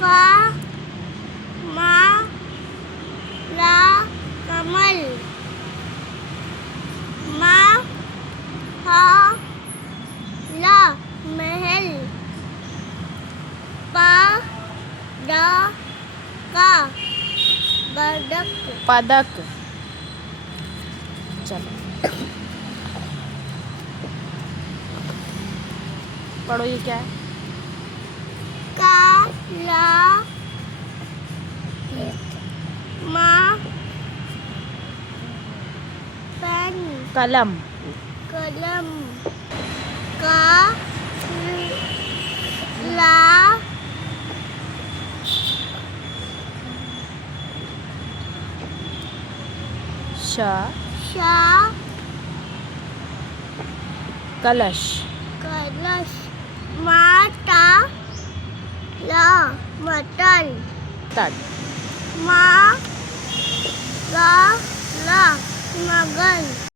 का मा ला कमल मा हा ला महल पा दा का बदक पदक। चलो पढ़ो, ये क्या है? काला माँ पेन कलम। कलम का ला शा शा कलश। कलश माता ला मटन तट। मा ला मगन